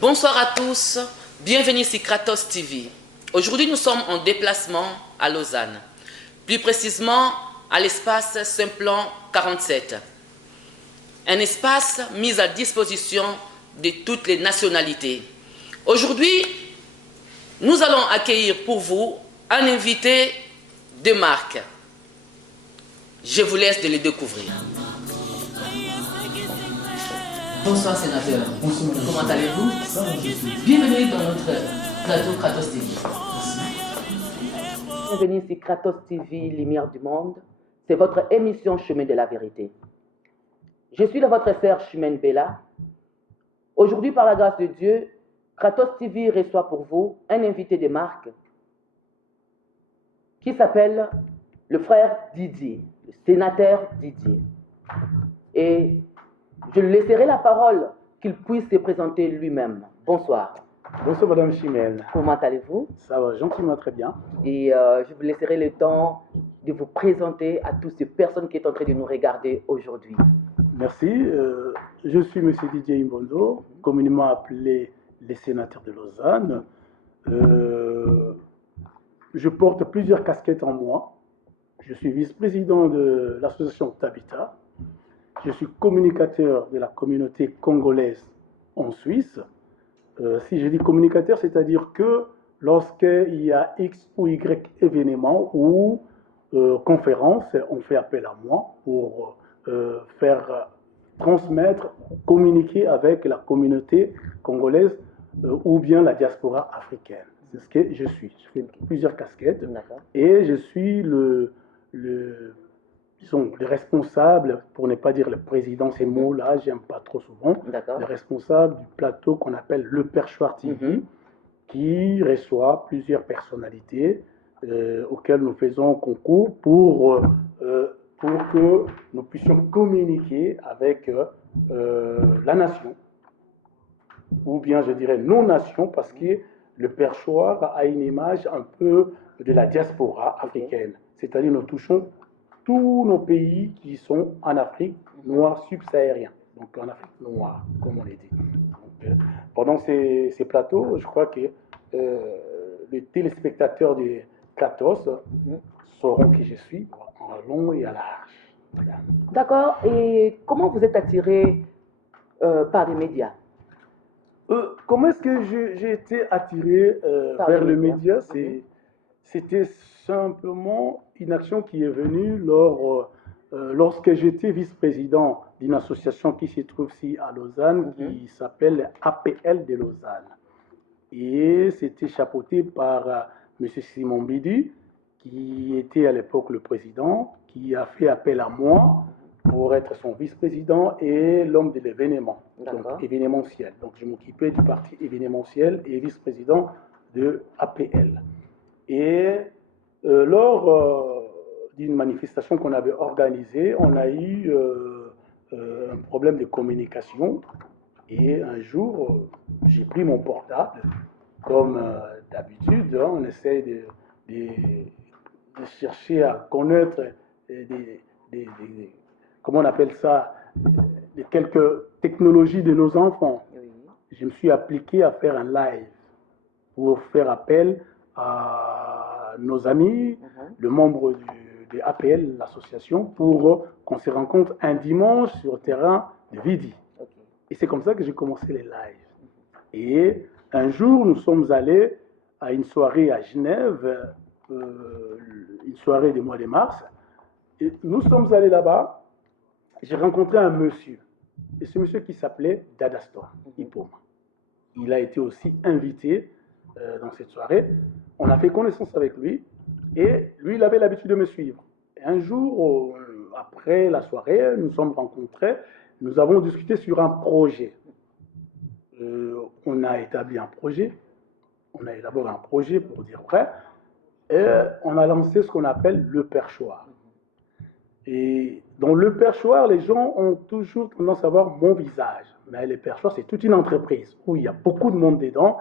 Bonsoir à tous, bienvenue sur Kratos TV. Aujourd'hui, nous sommes en déplacement à Lausanne, plus précisément à l'espace Simplon 47. Un espace mis à disposition de toutes les nationalités. Aujourd'hui, nous allons accueillir pour vous un invité de marque. Je vous laisse de le découvrir. Bonsoir sénateur. Bonsoir. Comment allez-vous? Ça va, je suis. Bienvenue dans notre plateau Kratos TV. Bienvenue sur Kratos TV, Lumière du Monde. C'est votre émission Chemin de la Vérité. Je suis votre sœur Chimène Bella. Aujourd'hui, par la grâce de Dieu, Kratos TV reçoit pour vous un invité de marque qui s'appelle le frère Didier, le sénateur Didier. Et je lui laisserai la parole qu'il puisse se présenter lui-même. Bonsoir. Bonsoir Madame Chimène. Comment allez-vous? Ça va gentiment très bien. Et je vous laisserai le temps de vous présenter à toutes ces personnes qui sont en train de nous regarder aujourd'hui. Merci. Je suis Monsieur Didier Imbondo, communément appelé les sénateurs de Lausanne. Je porte plusieurs casquettes en moi. Je suis vice-président de l'association Tabita. Je suis communicateur de la communauté congolaise en Suisse. Si je dis communicateur, c'est-à-dire que lorsqu'il y a X ou Y événements ou conférences, on fait appel à moi pour faire transmettre, communiquer avec la communauté congolaise ou bien la diaspora africaine. C'est ce que je suis. Je fais plusieurs casquettes et je suis disons, le responsable, pour ne pas dire le président, ces mots-là, j'aime pas trop souvent, le responsable du plateau qu'on appelle le Perchoir TV, qui reçoit plusieurs personnalités auxquelles nous faisons concours pour que nous puissions communiquer avec la nation, ou bien je dirais nos nations, parce que le Perchoir a une image un peu de la diaspora africaine, c'est-à-dire nous touchons tous nos pays qui sont en Afrique noire subsaharienne, donc en Afrique noire, comme on l'a dit. Donc, pendant ces plateaux, je crois que les téléspectateurs de Kratos sauront qui je suis, en long et à large. D'accord. Et comment vous êtes attiré par les médias? Comment est-ce que j'ai été attiré vers les médias? C'était simplement une action qui est venue lorsque j'étais vice-président d'une association qui se trouve ici à Lausanne, qui s'appelle APL de Lausanne. Et c'était chapeauté par M. Simon Bidi, qui était à l'époque le président, qui a fait appel à moi pour être son vice-président et l'homme de l'événement, donc événementiel. Donc je m'occupais du parti événementiel et vice-président de APL. Et lors d'une manifestation qu'on avait organisée, on a eu un problème de communication. Et un jour, j'ai pris mon portable. Comme d'habitude, on essaie de chercher à connaître comment on appelle ça, quelques technologies de nos enfants. Je me suis appliqué à faire un live pour faire appel à nos amis, le membre de APL, l'association, pour qu'on se rencontre un dimanche sur le terrain de Vidi. Et c'est comme ça que j'ai commencé les lives. Et un jour, nous sommes allés à une soirée à Genève, une soirée du mois de mars. Et nous sommes allés là-bas. J'ai rencontré un monsieur. Et ce monsieur qui s'appelait Dadastor Ipoma. Il a été aussi invité dans cette soirée. On a fait connaissance avec lui. Et lui, il avait l'habitude de me suivre. Et un jour, après la soirée, nous sommes rencontrés. Nous avons discuté sur un projet. On a établi un projet. On a élaboré un projet, pour dire vrai. Et on a lancé ce qu'on appelle le Perchoir. Et dans le Perchoir, les gens ont toujours tendance à voir mon visage. Mais le Perchoir, c'est toute une entreprise où il y a beaucoup de monde dedans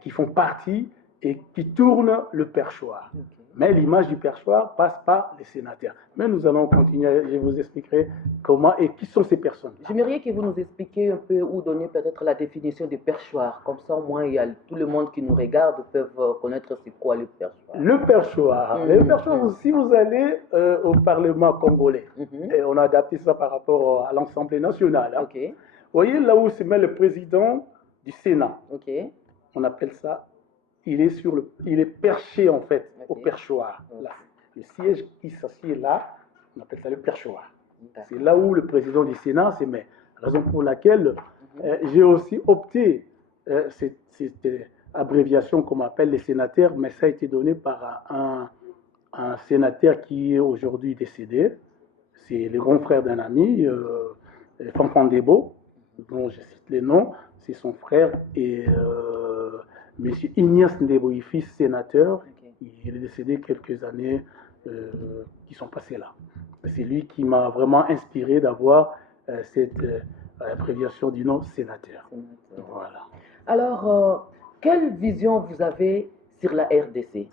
qui font partie et qui tournent le Perchoir. Mais l'image du perchoir passe par les sénateurs. Mais nous allons continuer, je vous expliquerai comment et qui sont ces personnes. J'aimerais que vous nous expliquiez un peu ou donner peut-être la définition du perchoir. Comme ça, au moins, il y a tout le monde qui nous regarde peuvent connaître c'est quoi le perchoir. Le perchoir, si vous allez au Parlement congolais, et on a adapté ça par rapport à l'Assemblée nationale. Hein. Vous voyez là où se met le président du Sénat. On appelle ça, il est perché en fait au perchoir. Là. Le siège qui s'assied là, on appelle ça le perchoir. C'est là où le président du Sénat se met. Raison pour laquelle j'ai aussi opté cette abréviation qu'on appelle les sénateurs, mais ça a été donné par un sénateur qui est aujourd'hui décédé. C'est le grand frère d'un ami, Fanfan Debo, dont je cite les noms. C'est son frère et M. Ignace Ndeboy, fils sénateur. Il est décédé quelques années qui sont passées là. C'est lui qui m'a vraiment inspiré d'avoir cette abréviation du nom sénateur. Voilà. Alors, quelle vision vous avez sur la RDC?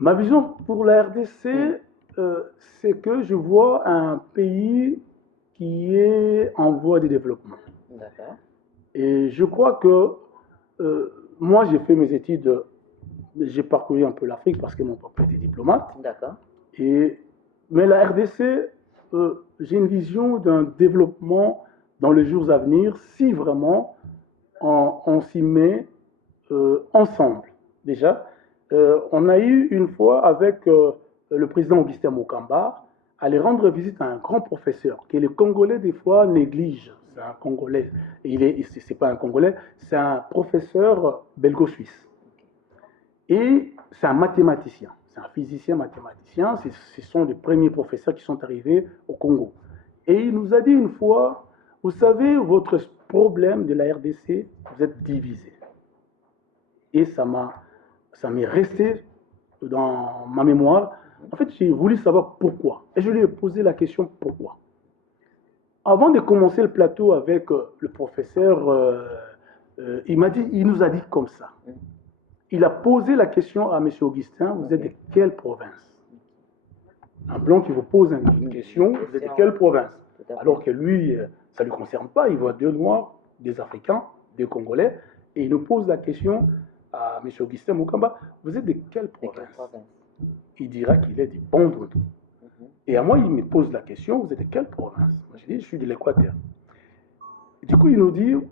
Ma vision pour la RDC, c'est que je vois un pays qui est en voie de développement. D'accord. Et je crois que moi, j'ai fait mes études, j'ai parcouru un peu l'Afrique parce que mon papa était diplomate. D'accord. Mais la RDC, j'ai une vision d'un développement dans les jours à venir si vraiment on s'y met ensemble. Déjà, on a eu une fois avec le président Augustin Mokamba, aller rendre visite à un grand professeur que les Congolais des fois négligent. C'est un Congolais, c'est pas un Congolais, c'est un professeur belgo-suisse. Et c'est un mathématicien, c'est un physicien mathématicien, ce sont les premiers professeurs qui sont arrivés au Congo. Et il nous a dit une fois, vous savez, votre problème de la RDC, vous êtes divisés. Et ça m'est resté dans ma mémoire. En fait, j'ai voulu savoir pourquoi. Et je lui ai posé la question pourquoi. Avant de commencer le plateau avec le professeur, il nous a dit comme ça. Il a posé la question à M. Augustin, vous êtes de quelle province? Un blanc qui vous pose une question, vous êtes de quelle province? Alors que lui, ça ne lui concerne pas, il voit deux Noirs, des Africains, des Congolais, et il nous pose la question à M. Augustin Mokamba, vous êtes de quelle province? Il dira qu'il est du Bandundu. Et à moi, il me pose la question, vous êtes de quelle province? Moi, je dis, je suis de l'Équateur. Du coup, il nous dit, vous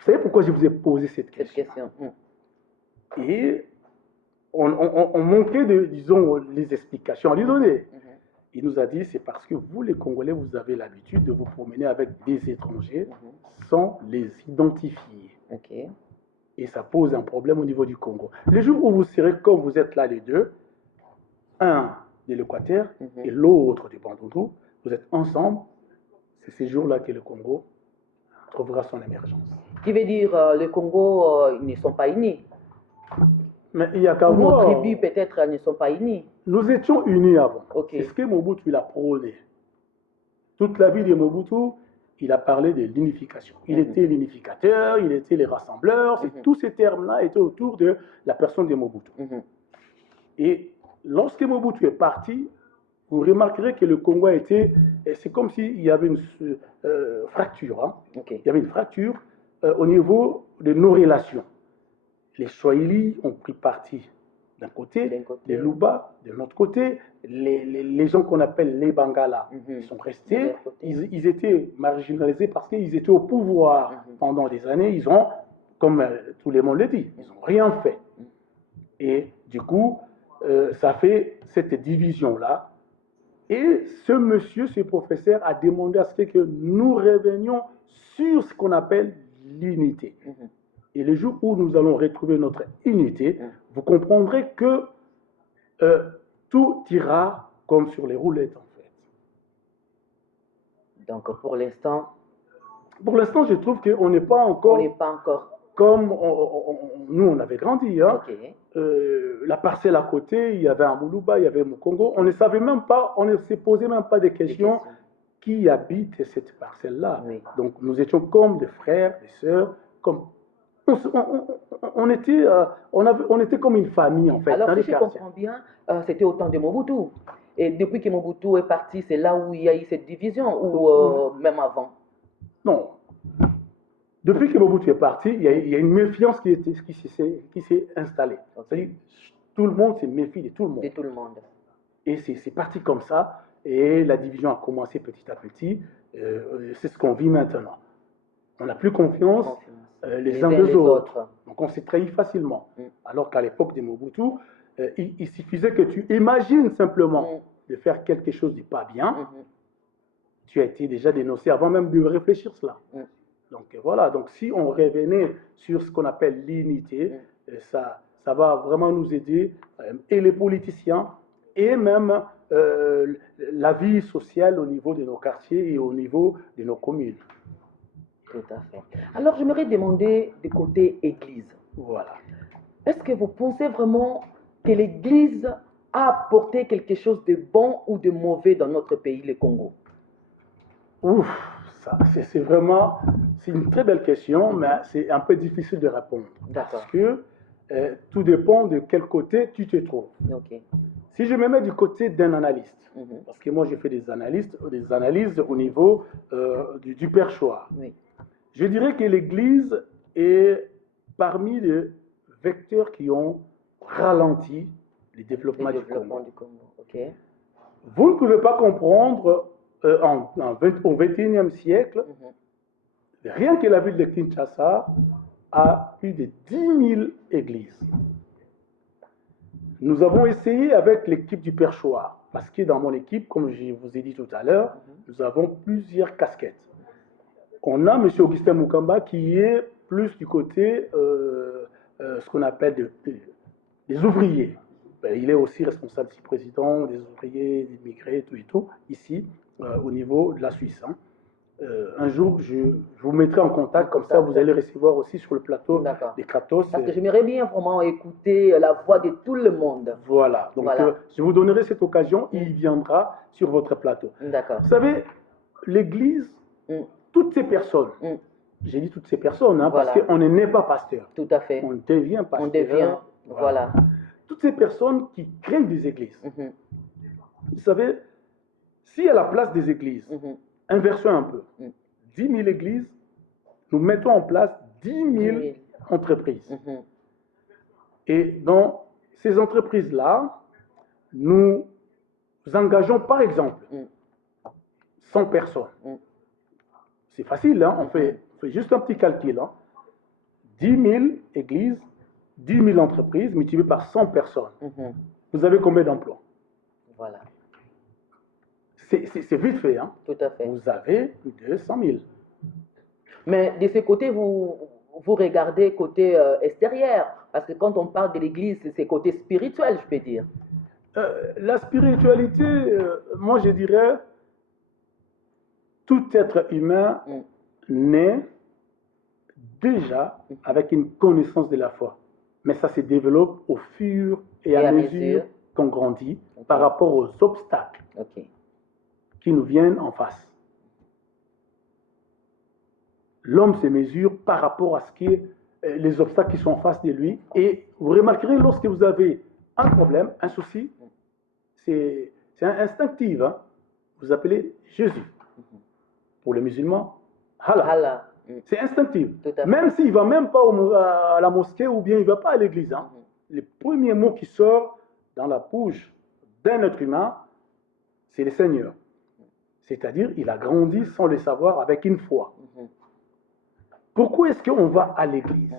savez pourquoi je vous ai posé cette question? Et on manquait de, disons, les explications à lui donner. Il nous a dit, c'est parce que vous, les Congolais, vous avez l'habitude de vous promener avec des étrangers sans les identifier. Et ça pose un problème au niveau du Congo. Le jour où vous serez comme vous êtes là les deux, un de l'Équateur et l'autre du Bandundu, vous êtes ensemble, c'est ces jours-là que le Congo trouvera son émergence. Qui veut dire, le Congo, ils ne sont pas unis. Mais il y a qu'à voir. Nos tribus, peut-être, ne sont pas unis. Nous étions unis avant. C'est ce que Mobutu il a prôné. Toute la vie de Mobutu, il a parlé de l'unification. Il était l'unificateur, il était les rassembleurs. Tous ces termes-là étaient autour de la personne de Mobutu. Et lorsque Mobutu est parti, vous remarquerez que le Congo a été... C'est comme s'il y avait une fracture. Hein. Il y avait une fracture au niveau de nos relations. Les Swahili ont pris parti d'un côté, les Luba de l'autre côté, les gens qu'on appelle les Bangala, ils sont restés, ils étaient marginalisés parce qu'ils étaient au pouvoir pendant des années, ils ont, comme tout le monde le dit, ils n'ont rien fait. Et du coup, ça fait cette division-là. Et ce monsieur, ce professeur a demandé à ce que nous revenions sur ce qu'on appelle l'unité. Et le jour où nous allons retrouver notre unité, vous comprendrez que tout ira comme sur les roulettes, en fait. Donc, pour l'instant... Pour l'instant, je trouve qu'on n'est pas encore... On n'est pas encore... Comme nous, on avait grandi. Hein. La parcelle à côté, il y avait un Moulouba, il y avait Mukongo. On ne savait même pas, on ne se posait même pas des questions qui habite cette parcelle-là. Donc, nous étions comme des frères, des sœurs, comme on était comme une famille, en fait, Alors, dans si les je quartiers. comprends bien, c'était au temps de Mobutu. Et depuis que Mobutu est parti, c'est là où il y a eu cette division, ou même avant? Non. Depuis que Mobutu est parti, il y a une méfiance qui s'est installée. Ok. C'est-à-dire, tout le monde se méfie de tout le De monde. tout le monde. Et c'est parti comme ça, et la division a commencé petit à petit. C'est ce qu'on vit maintenant. On n'a plus confiance les uns des autres. Donc on s'est trahi facilement. Alors qu'à l'époque de Mobutu, il suffisait que tu imagines simplement de faire quelque chose de pas bien. Tu as été déjà dénoncé avant même de réfléchir cela. Donc voilà, donc si on revenait sur ce qu'on appelle l'unité, ça va vraiment nous aider, et les politiciens, et même la vie sociale au niveau de nos quartiers et au niveau de nos communes. Tout à fait. Alors, j'aimerais demander du côté Église. Voilà. Est-ce que vous pensez vraiment que l'Église a apporté quelque chose de bon ou de mauvais dans notre pays, le Congo? Ouf, ça, c'est une très belle question, mais c'est un peu difficile de répondre. Parce que tout dépend de quel côté tu te trouves. Ok. Si je me mets du côté d'un analyste, parce que moi j'ai fait des analyses au niveau du perchoir, je dirais que l'Église est parmi les vecteurs qui ont ralenti le développement du Congo. Okay. Vous ne pouvez pas comprendre au XXIe siècle, rien que la ville de Kinshasa a plus de 10 000 églises. Nous avons essayé avec l'équipe du perchoir, parce que dans mon équipe, comme je vous ai dit tout à l'heure, nous avons plusieurs casquettes. On a M. Augustin Mukamba qui est plus du côté, ce qu'on appelle des ouvriers. Il est aussi responsable du président, des ouvriers, des immigrés, tout et tout, ici, au niveau de la Suisse. Un jour, je vous mettrai en contact, comme ça vous allez recevoir aussi sur le plateau des Kratos. Parce que j'aimerais bien vraiment écouter la voix de tout le monde. Voilà, donc je vous donnerai cette occasion, il viendra sur votre plateau. D'accord. Vous savez, l'Église, toutes ces personnes, j'ai dit toutes ces personnes, parce qu'on n'est pas pasteur. Tout à fait. On devient pasteur. On devient, voilà. Toutes ces personnes qui créent des églises. Vous savez, si à la place des églises, inversons un peu, 10 000 églises, nous mettons en place 10 000 entreprises. Et dans ces entreprises-là, nous engageons par exemple 100 personnes. C'est facile, hein? On fait juste un petit calcul. 10 000 églises, 10 000 entreprises multipliées par 100 personnes. Vous avez combien d'emplois? Voilà. C'est vite fait. Hein? Tout à fait. Vous avez plus de 100 000. Mais de ce côté, vous regardez côté extérieur. Parce que quand on parle de l'Église, c'est côté spirituel, je peux dire. La spiritualité, moi je dirais, tout être humain naît déjà avec une connaissance de la foi. Mais ça se développe au fur et à mesure qu'on grandit par rapport aux obstacles qui nous viennent en face. L'homme se mesure par rapport à ce qui est les obstacles qui sont en face de lui. Et vous remarquerez, lorsque vous avez un problème, un souci, c'est instinctif. Hein? Vous appelez Jésus. Pour les musulmans, Allah. C'est instinctif. Même s'il ne va même pas à la mosquée ou bien il ne va pas à l'église. Hein? Le premier mot qui sort dans la bouche d'un être humain, c'est le Seigneur. C'est-à-dire, il a grandi sans le savoir avec une foi. Pourquoi est-ce qu'on va à l'église?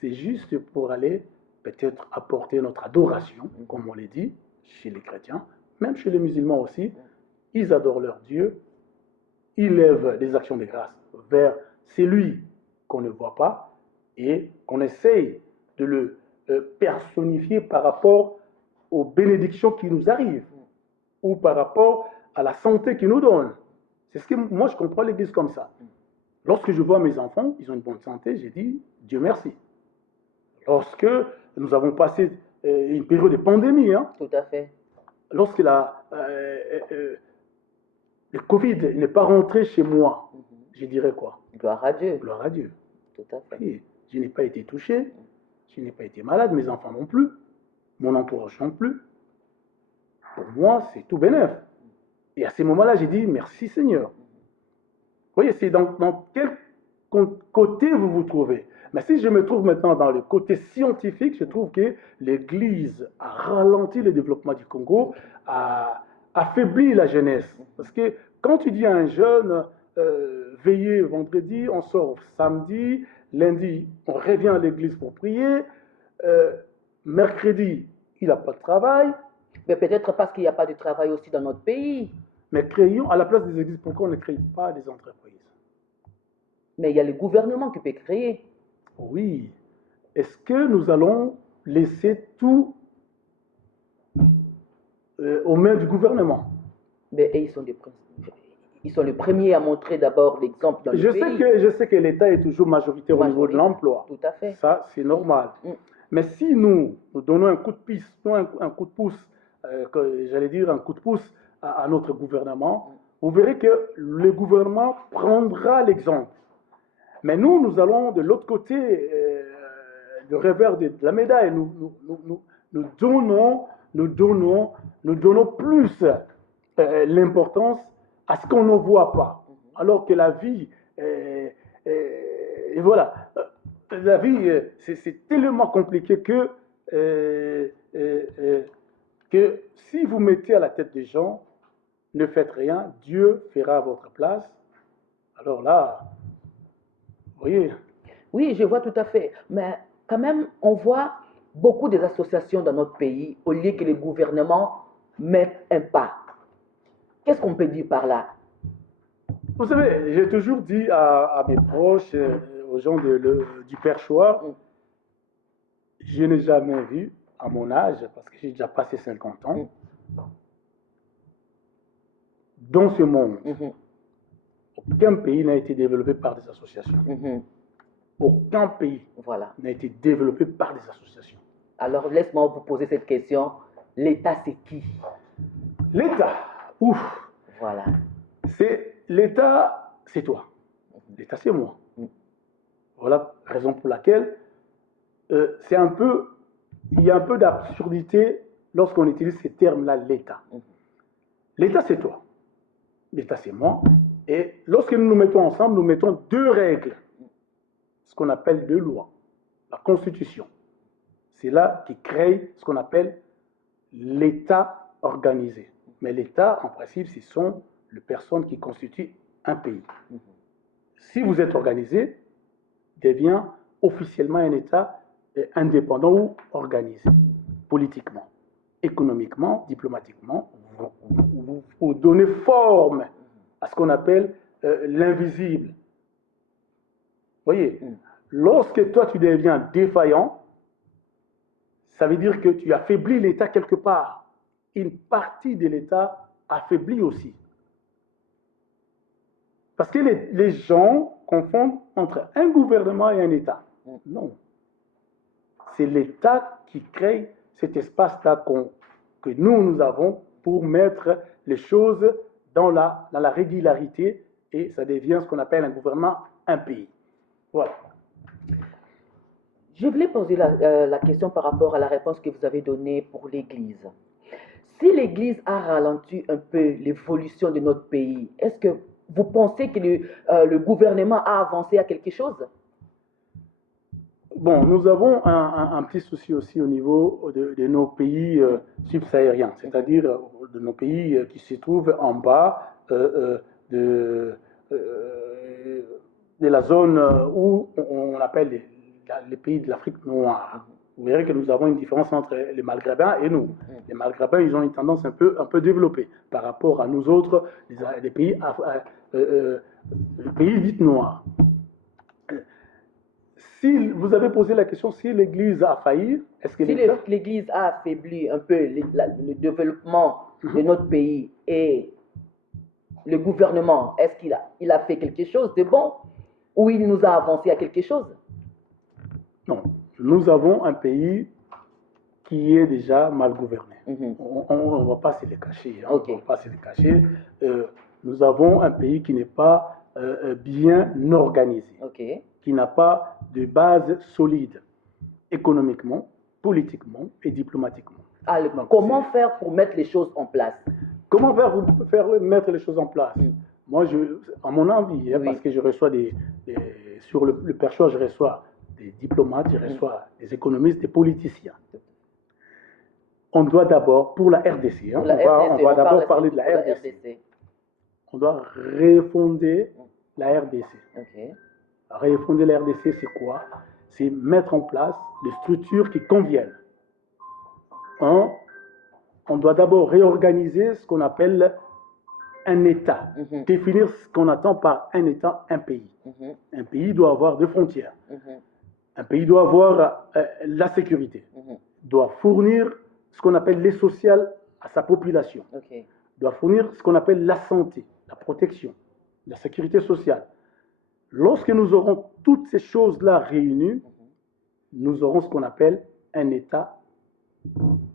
C'est juste pour aller peut-être apporter notre adoration, comme on l'a dit, chez les chrétiens, même chez les musulmans aussi. Ils adorent leur Dieu, ils lèvent des actions de grâce vers celui qu'on ne voit pas et qu'on essaye de le personnifier par rapport aux bénédictions qui nous arrivent ou par rapport à la santé qu'il nous donne. C'est ce que moi je comprends l'église comme ça. Lorsque je vois mes enfants, ils ont une bonne santé, j'ai dit Dieu merci. Lorsque nous avons passé une période de pandémie, hein, tout à fait. Lorsque le Covid n'est pas rentré chez moi, je dirais quoi? Gloire à Dieu. Gloire à Dieu. Tout à fait. Et Je n'ai pas été touché, je n'ai pas été malade, mes enfants non plus, mon entourage non plus. Pour moi, c'est tout bénef. Et à ces moments-là, j'ai dit merci Seigneur. Vous voyez, c'est dans quel côté vous vous trouvez. Mais si je me trouve maintenant dans le côté scientifique, je trouve que l'Église a ralenti le développement du Congo, a affaibli la jeunesse. Parce que quand tu dis à un jeune, veillez vendredi, on sort samedi, lundi, on revient à l'église pour prier, mercredi, il n'a pas de travail. Mais peut-être parce qu'il n'y a pas de travail aussi dans notre pays. Mais créons, à la place des églises, pourquoi on ne crée pas des entreprises? Mais il y a le gouvernement qui peut créer. Oui. Est-ce que nous allons laisser tout aux mains du gouvernement? Mais ils sont les premiers à montrer d'abord l'exemple dans le pays. Je sais que l'État est toujours majoritaire au niveau de l'emploi. Tout à fait. Ça, c'est normal. Mais si nous donnons un coup de piste, un coup de pouce, j'allais dire un coup de pouce à notre gouvernement, vous verrez que le gouvernement prendra l'exemple. Mais nous allons de l'autre côté, le revers de la médaille. Nous donnons plus l'importance à ce qu'on ne voit pas. Alors que la vie, et voilà, la vie, c'est tellement compliqué que si vous mettez à la tête des gens, ne faites rien, Dieu fera à votre place. Alors là, vous voyez. Oui, je vois tout à fait. Mais quand même, on voit beaucoup des associations dans notre pays au lieu que les gouvernements mettent un pas. Qu'est-ce qu'on peut dire par là? Vous savez, j'ai toujours dit à mes proches, aux gens du Perchoir, je n'ai jamais vu, à mon âge, parce que j'ai déjà passé 50 ans, dans ce monde, aucun pays n'a été développé par des associations. Aucun pays n'a été développé par des associations. Alors, laisse-moi vous poser cette question. L'État, c'est qui? L'État, ouf. Voilà. L'État, c'est toi. L'État, c'est moi. Voilà la raison pour laquelle il y a un peu d'absurdité lorsqu'on utilise ces termes-là, l'État. L'État, c'est toi. L'État, c'est moi. Et lorsque nous nous mettons ensemble, nous mettons deux règles. Ce qu'on appelle deux lois. La Constitution. C'est là qui crée ce qu'on appelle l'État organisé. Mais l'État, en principe, ce sont les personnes qui constituent un pays. Si vous êtes organisé, devient officiellement un État indépendant ou organisé, politiquement, économiquement, diplomatiquement. Vous donnez forme à ce qu'on appelle l'invisible. Vous voyez, lorsque toi tu deviens défaillant, ça veut dire que tu affaiblis l'État quelque part. Une partie de l'État affaiblit aussi. Parce que les gens confondent entre un gouvernement et un État. Non. C'est l'État qui crée cet espace-là que nous avons pour mettre les choses dans la régularité et ça devient ce qu'on appelle un gouvernement, un pays. Voilà. Je voulais poser la question par rapport à la réponse que vous avez donnée pour l'Église. Si l'Église a ralenti un peu l'évolution de notre pays, est-ce que vous pensez que le gouvernement a avancé à quelque chose? Bon, nous avons un petit souci aussi au niveau de nos pays subsahariens, c'est-à-dire de nos pays qui se trouvent en bas de la zone où on appelle les pays de l'Afrique noire. Vous verrez que nous avons une différence entre les Maghrébins et nous. Les Maghrébins, ils ont une tendance un peu développée par rapport à nous autres, les pays dits noirs. Si vous avez posé la question, si l'Église a failli, est-ce que si l'Église a affaibli un peu le développement de notre pays et le gouvernement, est-ce qu'il a fait quelque chose de bon ou il nous a avancé à quelque chose? Non, nous avons un pays qui est déjà mal gouverné. On ne va pas se le cacher. On ne va pas se le cacher. Nous avons un pays qui n'est pas bien organisé, Ok. qui n'a pas de base solide économiquement, politiquement et diplomatiquement. Alors, Donc, comment faire pour mettre les choses en place? Comment faire mettre les choses en place? Moi, à mon avis, Oui. parce que je reçois sur le perchoir, je reçois des diplomates, je reçois des économistes, des politiciens. On doit d'abord, pour la RDC, Pour la RDC, on va d'abord parler de la pour la RDC. On doit refonder la RDC. Ok. Refonder la RDC, c'est quoi? C'est mettre en place des structures qui conviennent. On doit d'abord réorganiser ce qu'on appelle un État, définir ce qu'on attend par un État, un pays. Un pays doit avoir des frontières. Un pays doit avoir la sécurité, doit fournir ce qu'on appelle l'aide sociale à sa population, doit fournir ce qu'on appelle la santé, la protection, la sécurité sociale. Lorsque nous aurons toutes ces choses-là réunies, nous aurons ce qu'on appelle un État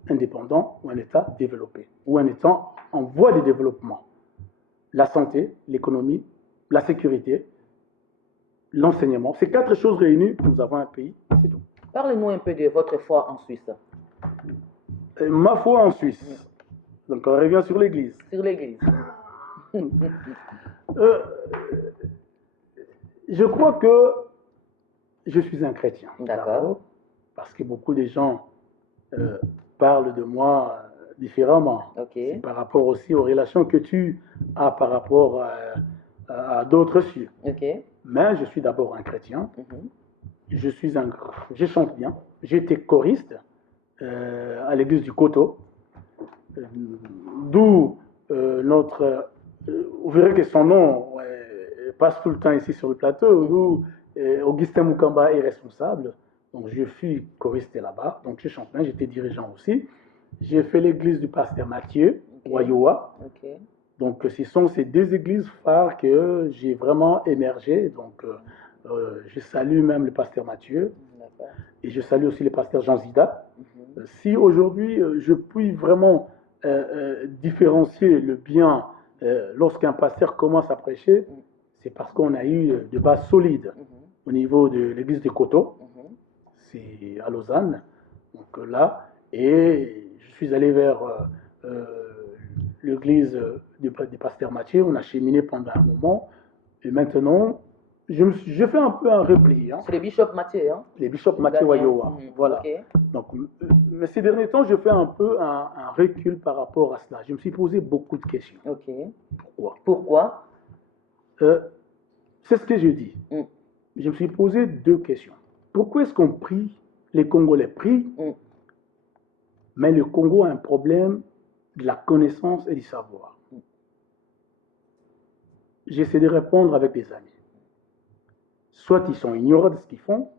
indépendant ou un État développé, ou un État en voie de développement. La santé, l'économie, la sécurité, l'enseignement. Ces 4 choses réunies, nous avons un pays, c'est tout. Parlez-nous un peu de votre foi en Suisse. Ma foi en Suisse. Donc on revient sur l'Église. Sur l'Église. Je crois que je suis un chrétien. D'accord. Parce que beaucoup de gens parlent de moi différemment. Okay. Par rapport aussi aux relations que tu as par rapport à d'autres cieux. Okay. Mais je suis d'abord un chrétien. Je chante bien. J'étais choriste à l'église du Coteau. D'où vous verrez que son nom passe tout le temps ici sur le plateau, d'où Augustin Mukamba est responsable. Donc je suis choriste là-bas, donc je chante bien, j'étais dirigeant aussi. J'ai fait l'église du pasteur Mathieu, Wayoa. Donc ce sont ces 2 églises phares que j'ai vraiment émergé. Donc je salue même le pasteur Mathieu et je salue aussi le pasteur Jean Zida. Si aujourd'hui je puis vraiment différencier le bien lorsqu'un pasteur commence à prêcher, c'est parce qu'on a eu des bases solides au niveau de l'église de Coteau, c'est à Lausanne, donc là, et je suis allé vers l'église du pasteur Mathieu, on a cheminé pendant un moment, et maintenant, je fais un peu un repli. C'est le bishop Mathieu, hein? Les bishops Mathieu Wayoa, voilà. Donc, mais ces derniers temps, je fais un peu un recul par rapport à cela. Je me suis posé beaucoup de questions. Pourquoi? C'est ce que je dis. Je me suis posé 2 questions. Pourquoi est-ce qu'on prie, les Congolais prient, mais le Congo a un problème de la connaissance et du savoir? J'essaie de répondre avec des amis. Soit ils sont ignorants de ce qu'ils font,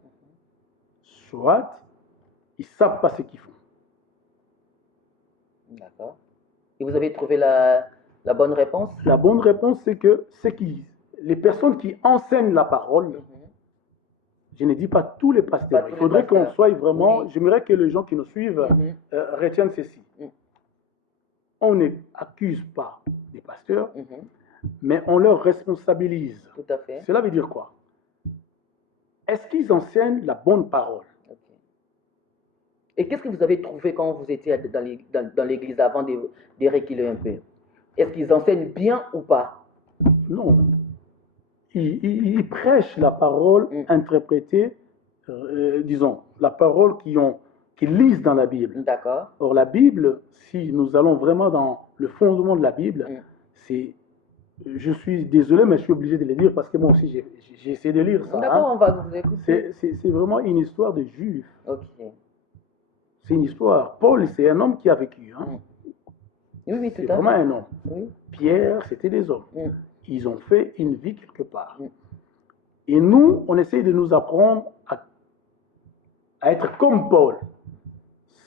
soit ils ne savent pas ce qu'ils font. D'accord. Et vous avez trouvé la bonne réponse? La bonne réponse, c'est que les personnes qui enseignent la parole, je ne dis pas tous les pasteurs, il faudrait qu'on soit vraiment, j'aimerais que les gens qui nous suivent retiennent ceci. On n'accuse pas les pasteurs, mais on leur responsabilise. Tout à fait. Cela veut dire quoi? Est-ce qu'ils enseignent la bonne parole? Et qu'est-ce que vous avez trouvé quand vous étiez dans l'église avant de reculer un peu? Est-ce qu'ils enseignent bien ou pas? Non. Ils prêchent la parole interprétée, disons, la parole qu'ils lisent dans la Bible. D'accord. Or, la Bible, si nous allons vraiment dans le fondement de la Bible, c'est, je suis désolé, mais je suis obligé de le dire parce que moi aussi, j'ai essayé de lire ça. D'accord, on va vous écouter. C'est vraiment une histoire de Juifs. Ok. C'est une histoire. Paul, c'est un homme qui a vécu. Oui, tout à fait. C'est vraiment un homme. Oui. Pierre, c'était des hommes. Ils ont fait une vie quelque part. Et nous, on essaye de nous apprendre à être comme Paul.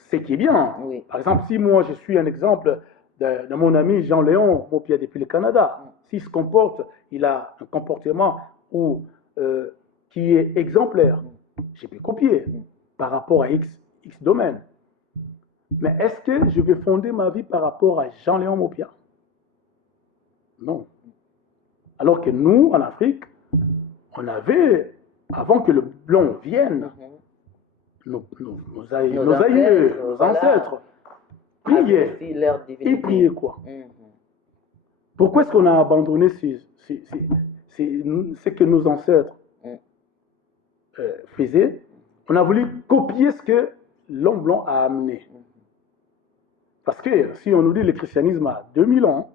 Ce qui est bien. Oui. Par exemple, si moi, je suis un exemple de mon ami Jean-Léon Mopia depuis le Canada, s'il se comporte, il a un comportement qui est exemplaire, j'ai pu copier par rapport à X domaine. Mais est-ce que je vais fonder ma vie par rapport à Jean-Léon Mopia? Non. Alors que nous, en Afrique, on avait, avant que le blanc vienne, nos aïeux, nos ancêtres, priaient. Ils priaient quoi? Pourquoi est-ce qu'on a abandonné ce que nos ancêtres faisaient? On a voulu copier ce que l'homme blanc a amené. Parce que si on nous dit le christianisme a 2000 ans,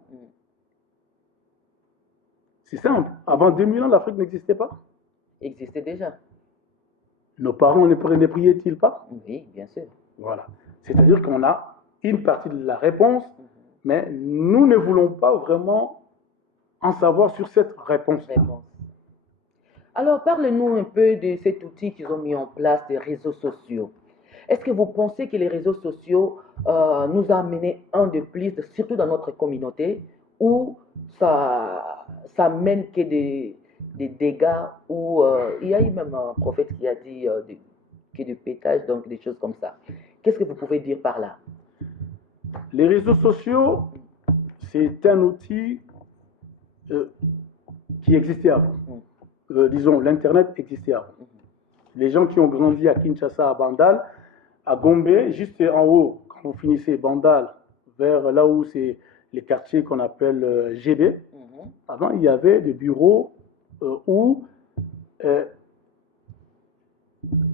c'est simple. Avant 2000 ans, l'Afrique n'existait pas. Existait déjà. Nos parents ne priaient-ils pas? Oui, bien sûr. Voilà. C'est-à-dire qu'on a une partie de la réponse, mais nous ne voulons pas vraiment en savoir sur cette réponse. Alors, parlez-nous un peu de cet outil qu'ils ont mis en place, des réseaux sociaux. Est-ce que vous pensez que les réseaux sociaux nous ont amené un de plus, surtout dans notre communauté, ou ça mène que des dégâts, ou il y a eu même un prophète qui a dit que du pétage, donc des choses comme ça. Qu'est-ce que vous pouvez dire par là? Les réseaux sociaux, c'est un outil qui existait avant. Disons, l'Internet existait avant. Les gens qui ont grandi à Kinshasa, à Bandal, à Gombe, juste en haut, quand vous finissez Bandal, vers là où c'est les quartiers qu'on appelle GB, avant il y avait des bureaux où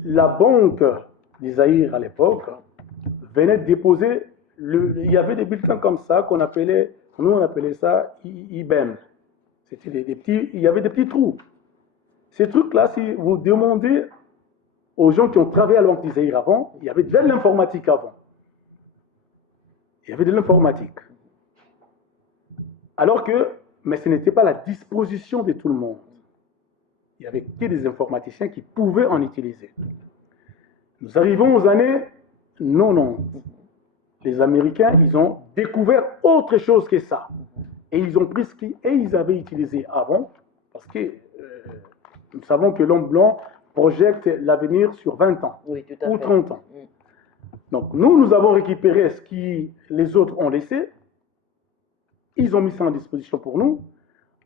la banque des Zaïre à l'époque venait déposer, il y avait des bulletins comme ça qu'on appelait, nous on appelait ça IBEM. C'était des petits, il y avait des petits trous. Ces trucs-là, si vous demandez aux gens qui ont travaillé à la Banque des Zaïre avant, il y avait de l'informatique avant. Il y avait de l'informatique. Alors que, mais ce n'était pas la disposition de tout le monde. Il n'y avait que des informaticiens qui pouvaient en utiliser. Nous arrivons aux années 90. Les Américains, ils ont découvert autre chose que ça. Et ils ont pris ce qu'ils avaient utilisé avant, parce que nous savons que l'homme blanc projette l'avenir sur 20 ans, ou 30 ans. Donc nous avons récupéré ce que les autres ont laissé, ils ont mis ça en disposition pour nous.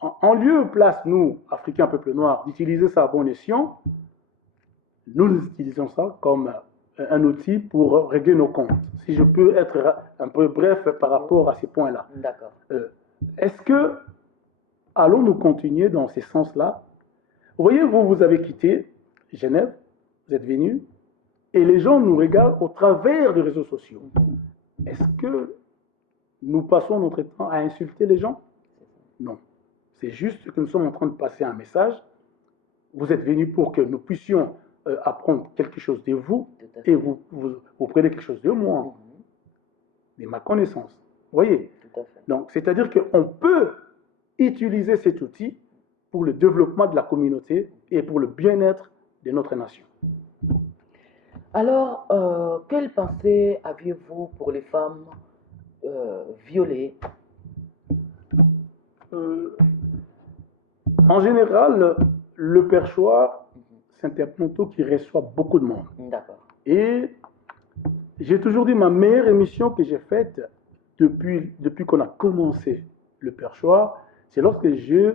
En lieu place, nous, Africains, peuple noir, d'utiliser ça à bon escient, nous utilisons ça comme un outil pour régler nos comptes. Si je peux être un peu bref par rapport à ces points-là. D'accord. Est-ce que allons-nous continuer dans ce sens-là? Vous voyez, vous avez quitté Genève, vous êtes venu, et les gens nous regardent au travers des réseaux sociaux. Est-ce que nous passons notre temps à insulter les gens? Non. C'est juste que nous sommes en train de passer un message. Vous êtes venus pour que nous puissions apprendre quelque chose de vous, et vous prenez quelque chose de moi, de ma connaissance. Vous voyez? Donc, c'est-à-dire qu'on peut utiliser cet outil pour le développement de la communauté et pour le bien-être de notre nation. Alors, quelle pensée aviez-vous pour les femmes violées? En général, le perchoir, c'est un plateau qui reçoit beaucoup de monde. D'accord. Et j'ai toujours dit, ma meilleure émission que j'ai faite depuis qu'on a commencé le perchoir, c'est lorsque j'ai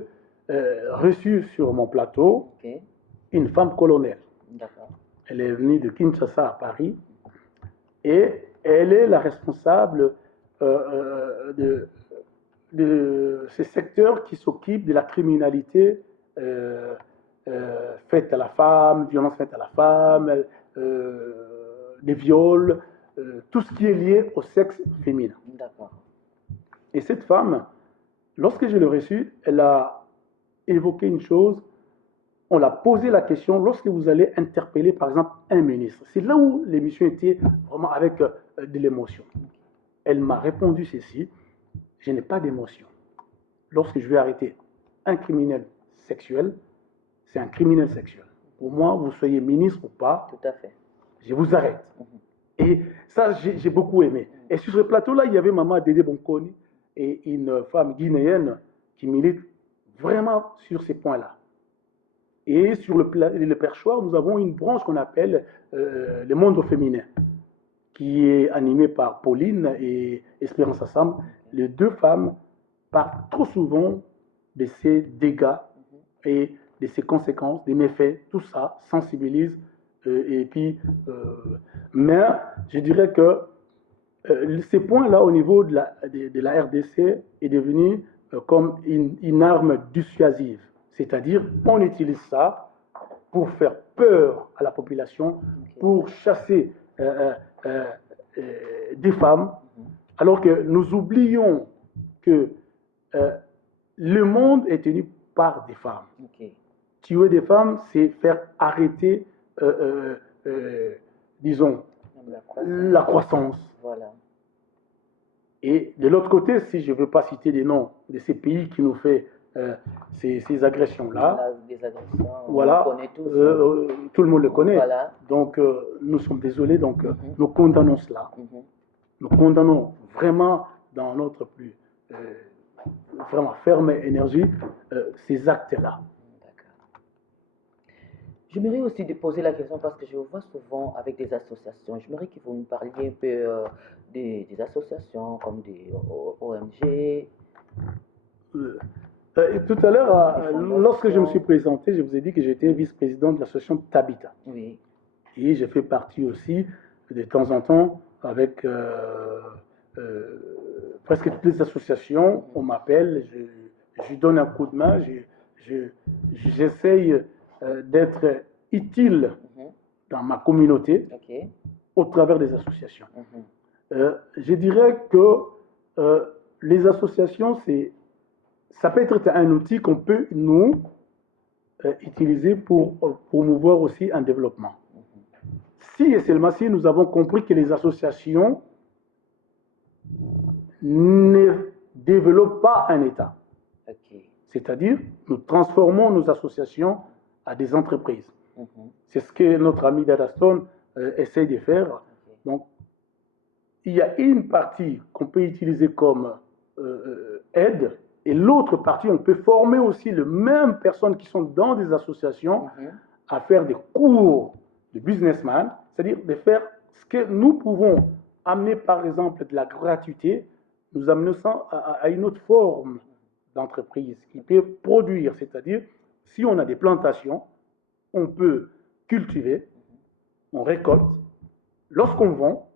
reçu sur mon plateau une femme colonel. Elle est venue de Kinshasa à Paris et elle est la responsable de ces secteurs qui s'occupent de la criminalité faite à la femme, violence faite à la femme, des viols, tout ce qui est lié au sexe féminin. D'accord. Et cette femme, lorsque je l'ai reçue, elle a évoqué une chose. On l'a posé la question lorsque vous allez interpeller, par exemple, un ministre. C'est là où l'émission était vraiment avec de l'émotion. Elle m'a répondu ceci: je n'ai pas d'émotion. Lorsque je vais arrêter un criminel sexuel, c'est un criminel sexuel. Pour moi, vous soyez ministre ou pas, tout à fait, je vous arrête. Et ça, j'ai beaucoup aimé. Et sur ce plateau-là, il y avait Maman Dédé Bonkoni et une femme guinéenne qui milite vraiment sur ces points-là. Et sur le perchoir, nous avons une branche qu'on appelle le monde féminin, qui est animée par Pauline et Espérance Assam. Les deux femmes parlent trop souvent de ces dégâts et de ses conséquences, des méfaits, tout ça sensibilise. Et puis, mais je dirais que ces points-là au niveau de la RDC est devenu comme une arme dissuasive. C'est-à-dire, on utilise ça pour faire peur à la population, pour chasser des femmes, alors que nous oublions que le monde est tenu par des femmes. Tuer des femmes, c'est faire arrêter, disons, la croissance. Voilà. Et de l'autre côté, si je ne veux pas citer des noms de ces pays qui nous font ces agressions-là, Des agressions, voilà, on connaît tous. tout le monde le connaît. Voilà. Donc, nous sommes désolés, donc nous condamnons cela. Nous condamnons vraiment dans notre plus vraiment ferme énergie ces actes-là. J'aimerais aussi te poser la question parce que je vous vois souvent avec des associations. J'aimerais que vous nous parliez un peu des associations comme des ONG. Tout à l'heure, lorsque je me suis présenté, je vous ai dit que j'étais vice-président de l'association Tabita. Oui. Et je fais partie aussi, de temps en temps, avec presque toutes les associations. On m'appelle, je donne un coup de main, j'essaye d'être utile dans ma communauté au travers des associations. Je dirais que les associations, ça peut être un outil qu'on peut, nous, utiliser pour promouvoir aussi un développement. Si et seulement si nous avons compris que les associations ne développent pas un État. C'est-à-dire, nous transformons nos associations à des entreprises. C'est ce que notre ami Dadaston essaie de faire. Donc, il y a une partie qu'on peut utiliser comme aide, et l'autre partie, on peut former aussi les mêmes personnes qui sont dans des associations à faire des cours de businessman, c'est-à-dire de faire ce que nous pouvons amener, par exemple, de la gratuité, nous amener ça à une autre forme d'entreprise qui peut produire, c'est-à-dire, si on a des plantations, on peut cultiver, on récolte, lorsqu'on vend,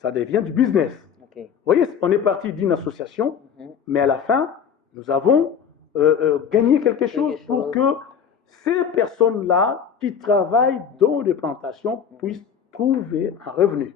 ça devient du business. Vous voyez, on est parti d'une association, mais à la fin, nous avons gagné quelque chose pour que ces personnes-là qui travaillent dans les plantations puissent trouver un revenu.